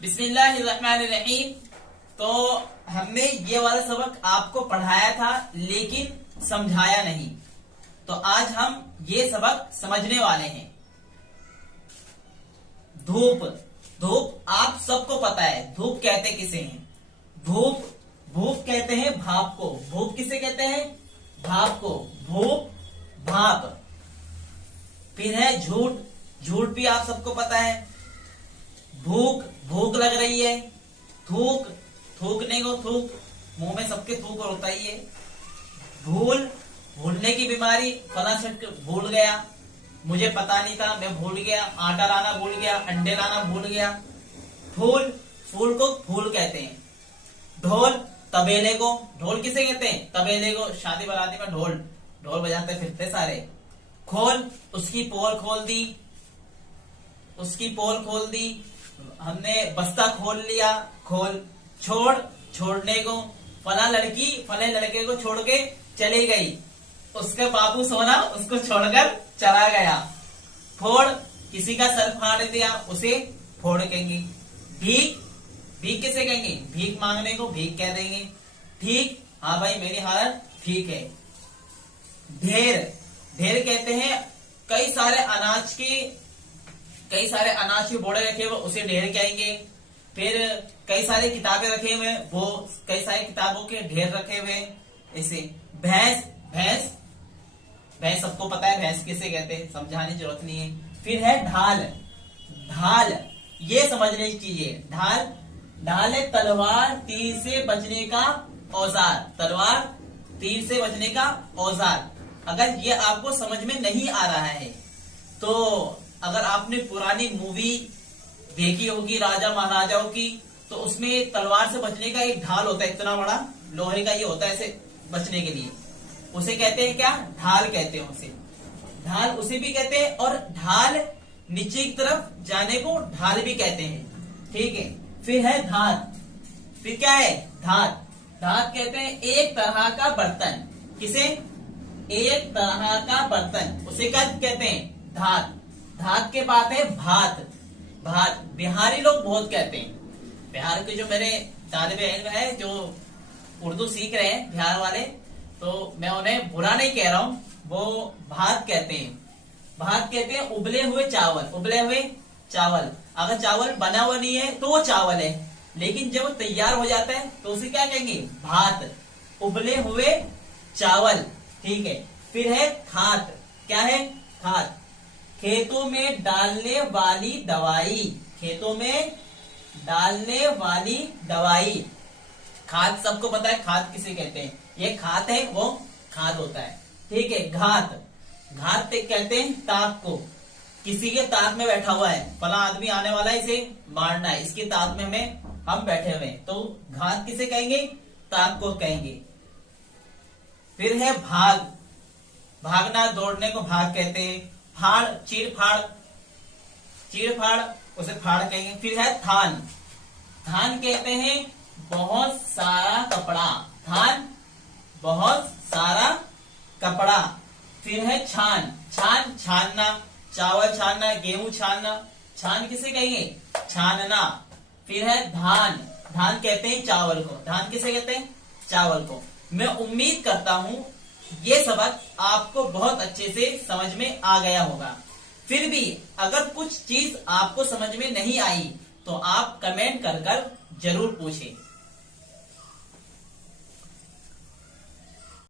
बिस्मिल्लाहिर्रहमानिर्रहीम। तो हमने ये वाला सबक आपको पढ़ाया था लेकिन समझाया नहीं, तो आज हम ये सबक समझने वाले हैं। धूप, धूप आप सबको पता है। धूप कहते किसे हैं? धूप, भूप कहते हैं भाप को। भूप किसे कहते हैं? भाप को। भूप, भाप। फिर है झूठ, झूठ भी आप सबको पता है। भूख, भूख लग रही है। थूक, थूकने को थूक, मुंह में सबके थूक होता ही है। भूल, भूलने की बीमारी, फला शक भूल गया, मुझे पता नहीं था, मैं भूल गया, आटा लाना भूल गया, अंडे लाना भूल गया। फूल, फूल को फूल कहते हैं। ढोल, तबेले को। ढोल किसे कहते हैं? तबेले को। शादी बाराती में ढोल ढोल बजाते फिरते सारे। खोल, उसकी पोल खोल दी, उसकी पोल खोल दी। हमने बस्ता खोल लिया। खोल, छोड़, छोड़ने को। फला लड़की फले लड़के को छोड़ के चली गई, उसके बाबू सोना उसको छोड़कर चला गया। फोड़, किसी का सर फाड़ दिया, उसे फोड़ कहेंगे। भीख, भीख किसे कहेंगे? भीख मांगने को भीख कह देंगे। ठीक, हाँ भाई मेरी हालत ठीक है। ढेर, ढेर कहते हैं कई सारे अनाज के बोरे रखे हुए, उसे ढेर कहेंगे। फिर कई सारी किताबें रखे हुए, वो कई सारी किताबों के ढेर रखे हुए। ऐसे भैंस, भैंस, भैंस सबको पता है भैंस किसे कहते हैं, समझाने की जरूरत नहीं है। फिर है ढाल, ढाल ये समझने की चीज है। ढाल, ढाल है तलवार तीर से बचने का औजार। तलवार तीर से बचने का औजार। अगर ये आपको समझ में नहीं आ रहा है तो अगर आपने पुरानी मूवी देखी होगी राजा महाराजाओं की, तो उसमें तलवार से बचने का एक ढाल होता है, इतना बड़ा लोहे का ये होता है, ऐसे बचने के लिए। उसे कहते हैं क्या? ढाल कहते हैं उसे। ढाल उसे भी कहते हैं, और ढाल नीचे की तरफ जाने को ढाल भी कहते हैं। ठीक है। फिर है धात। फिर क्या है? धात, धात कहते हैं एक तरह का बर्तन। किसे? एक तरह का बर्तन, उसे क्या कहते हैं? धात। धात के बाद है भात। भात बिहारी लोग बहुत कहते हैं। बिहार के जो मेरे तालिबे इल्म है जो उर्दू सीख रहे हैं बिहार वाले, तो मैं उन्हें बुरा नहीं कह रहा हूं, वो भात कहते हैं। भात कहते हैं उबले हुए चावल। उबले हुए चावल, अगर चावल बना हुआ नहीं है तो वो चावल है, लेकिन जब वो तैयार हो जाता है तो उसे क्या कहेंगे? भात, उबले हुए चावल। ठीक है। फिर है खाद। क्या है? खाद, खेतों में डालने वाली दवाई। खेतों में डालने वाली दवाई। खाद सबको पता है, खाद किसे कहते हैं? ये खाद है, वो खाद होता है। ठीक है। घात, घात कहते हैं ताक को। किसी के ताक में बैठा हुआ है, फला आदमी आने वाला है, इसे मारना है, इसकी ताक में हम बैठे हुए हैं, तो घात किसे कहेंगे? ताक को कहेंगे। फिर है भाग, भागना दौड़ने को भाग कहते हैं। फाड़, चीड़ फाड़, चीड़ फाड़, उसे फाड़ कहेंगे। फिर है थान, थान कहते हैं बहुत सारा कपड़ा। थान, बहुत सारा कपड़ा। फिर है छान, छान छानना, चावल छानना, गेहूं छानना। छान किसे कहेंगे? छानना। फिर है धान, धान कहते हैं चावल को। धान किसे कहते हैं? चावल को। मैं उम्मीद करता हूं ये सबक आपको बहुत अच्छे से समझ में आ गया होगा। फिर भी अगर कुछ चीज आपको समझ में नहीं आई तो आप कमेंट कर जरूर पूछें।